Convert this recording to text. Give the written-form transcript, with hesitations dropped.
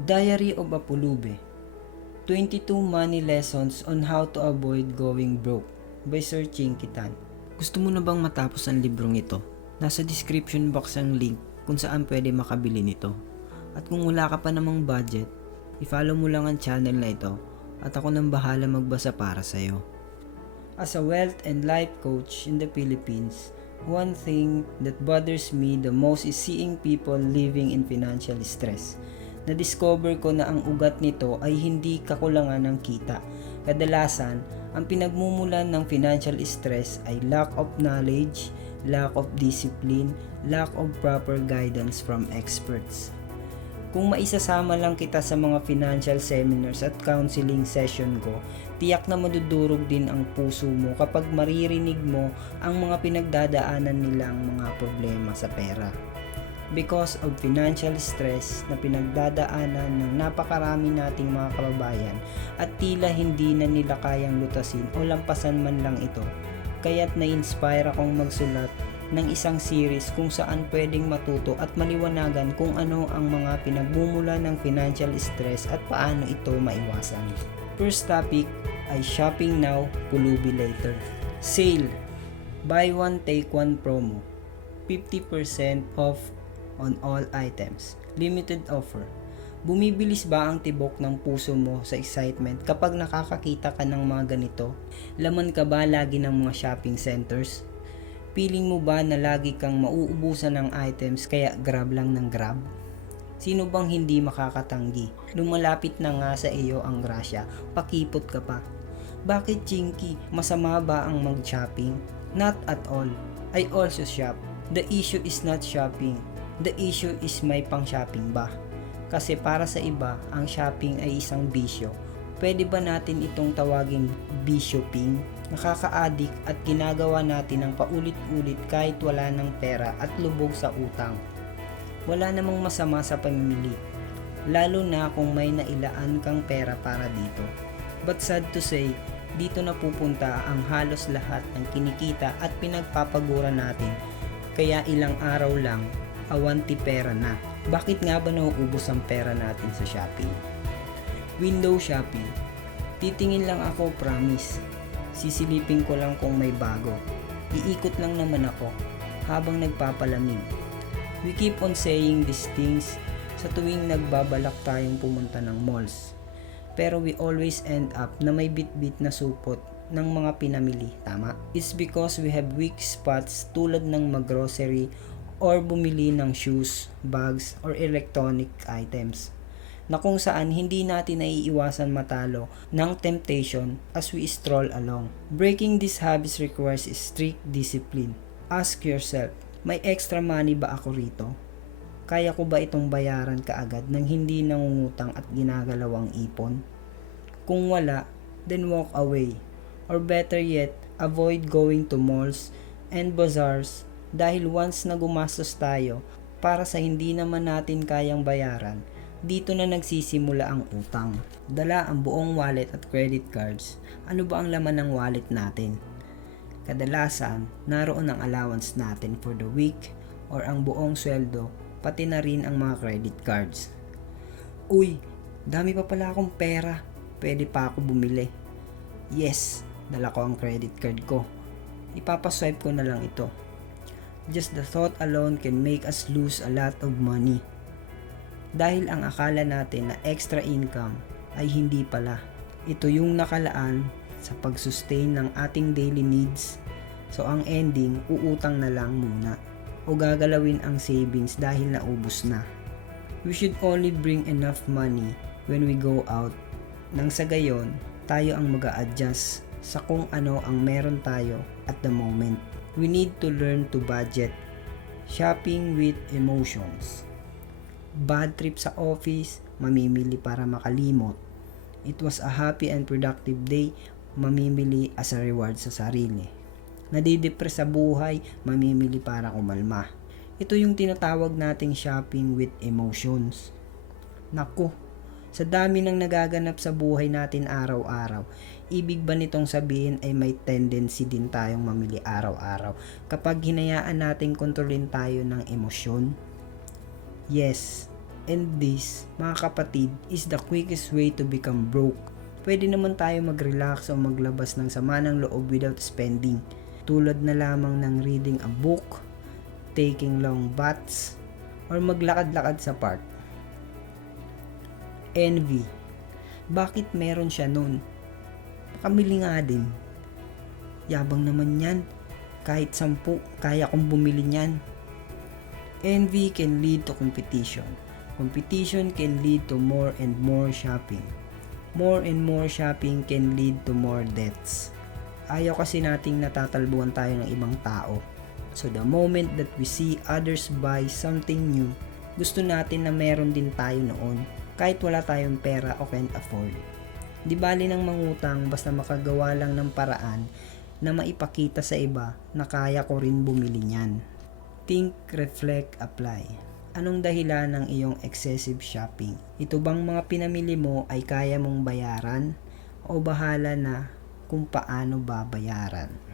Diary of a Pulube, 22 Money Lessons on How to Avoid Going Broke by Sir Chinky Tan. Gusto mo na bang matapos ang librong ito? Nasa description box ang link kung saan pwede makabili nito. At kung wala ka pa namang budget, i-follow mo lang ang channel na ito at ako nang bahala magbasa para sa'yo. As a wealth and life coach in the Philippines, one thing that bothers me the most is seeing people living in financial stress. Na-discover ko na ang ugat nito ay hindi kakulangan ng kita. Kadalasan, ang pinagmumulan ng financial stress ay lack of knowledge, lack of discipline, lack of proper guidance from experts. Kung maisasama lang kita sa mga financial seminars at counseling session ko, tiyak na madudurog din ang puso mo kapag maririnig mo ang mga pinagdadaanan nilang mga problema sa pera. Because of financial stress na pinagdadaanan ng napakarami nating mga kababayan at tila hindi na nila kayang lutasin o lampasan man lang ito, kaya't na-inspire akong magsulat ng isang series kung saan pwedeng matuto at maliwanagan kung ano ang mga pinagmumula ng financial stress at paano ito maiwasan. First topic ay Shopping Now, Pulubi Later. Sale, Buy One Take One promo, 50% off on all items. Limited offer. Bumibilis ba ang tibok ng puso mo sa excitement kapag nakakakita ka ng mga ganito? Laman ka ba lagi ng mga shopping centers? Feeling mo ba na lagi kang mauubusan ng items kaya grab lang ng grab? Sino bang hindi makakatanggi? Lumalapit na nga sa iyo ang grasya, pakipot ka pa. Bakit, Chinky? Masama ba ang mag-shopping? Not at all. I also shop. The issue is not shopping. The issue is may pang-shopping ba? Kasi para sa iba, ang shopping ay isang bisyo. Pwede ba natin itong tawaging bisyoping? Nakaka-addict at ginagawa natin ng paulit-ulit kahit wala ng pera at lubog sa utang. Wala namang masama sa pamimili, lalo na kung may nailaan kang pera para dito. But sad to say, dito na pupunta ang halos lahat ng kinikita at pinagpapagura natin. Kaya ilang araw lang, awanti pera na. Bakit nga ba nauubos ang pera natin sa shopping? Window shopping. Titingin lang ako, promise. Sisilipin ko lang kung may bago. Iikot lang naman ako habang nagpapalamig. We keep on saying these things sa tuwing nagbabalak tayong pumunta ng malls. Pero we always end up na may bit-bit na supot ng mga pinamili, tama? It's because we have weak spots tulad ng mag-grocery or bumili ng shoes, bags, or electronic items na kung saan hindi natin naiiwasan matalo ng temptation as we stroll along. Breaking these habits requires strict discipline. Ask yourself, may extra money ba ako rito? Kaya ko ba itong bayaran kaagad nang hindi nangungutang at ginagalawang ipon? Kung wala, then walk away. Or better yet, avoid going to malls and bazaars dahil once na gumastos tayo para sa hindi naman natin kayang bayaran, dito na nagsisimula ang utang. Dala ang buong wallet at credit cards. Ano ba ang laman ng wallet natin? Kadalasan, naroon ang allowance natin for the week or ang buong sweldo, pati na rin ang mga credit cards. Uy, dami pa pala akong pera. Pwede pa ako bumili. Yes, dala ko ang credit card ko. Ipapaswipe ko na lang ito. Just the thought alone can make us lose a lot of money. Dahil ang akala natin na extra income ay hindi pala. Ito yung nakalaan sa pag-sustain ng ating daily needs. So ang ending, uutang na lang muna. O gagalawin ang savings dahil naubos na. We should only bring enough money when we go out. Nang sa gayon, tayo ang mag-a-adjust sa kung ano ang meron tayo at the moment. We need to learn to budget. Shopping with emotions. Bad trip sa office, mamimili para makalimot. It was a happy and productive day, mamimili as a reward sa sarili. Nadidepress sa buhay, mamimili para kumalma. Ito yung tinatawag nating shopping with emotions. Naku, sa dami ng nagaganap sa buhay natin araw-araw, ibig ba nitong sabihin ay may tendency din tayong mamili araw-araw kapag hinayaan nating kontrolin tayo ng emosyon? Yes, And this, mga kapatid, is the quickest way to become broke. Pwede naman tayo mag-relax o maglabas ng sama ng loob without spending. Tulad na lamang ng reading a book, taking long baths, or maglakad-lakad sa park. Envy. Bakit meron siya nun? Pakamili nga din. Yabang naman yan. Kahit 10, kaya kong bumili niyan. Envy can lead to competition. Competition can lead to more and more shopping. More and more shopping can lead to more debts. Ayaw kasi nating natatalbuhan tayo ng ibang tao. So the moment that we see others buy something new, gusto natin na meron din tayo noon kahit wala tayong pera o can't afford. Di bali nang mangutang basta makagawa lang ng paraan na maipakita sa iba na kaya ko rin bumili niyan. Think, reflect, apply. Anong dahilan ng iyong excessive shopping? Ito bang mga pinamili mo ay kaya mong bayaran o bahala na kung paano babayaran?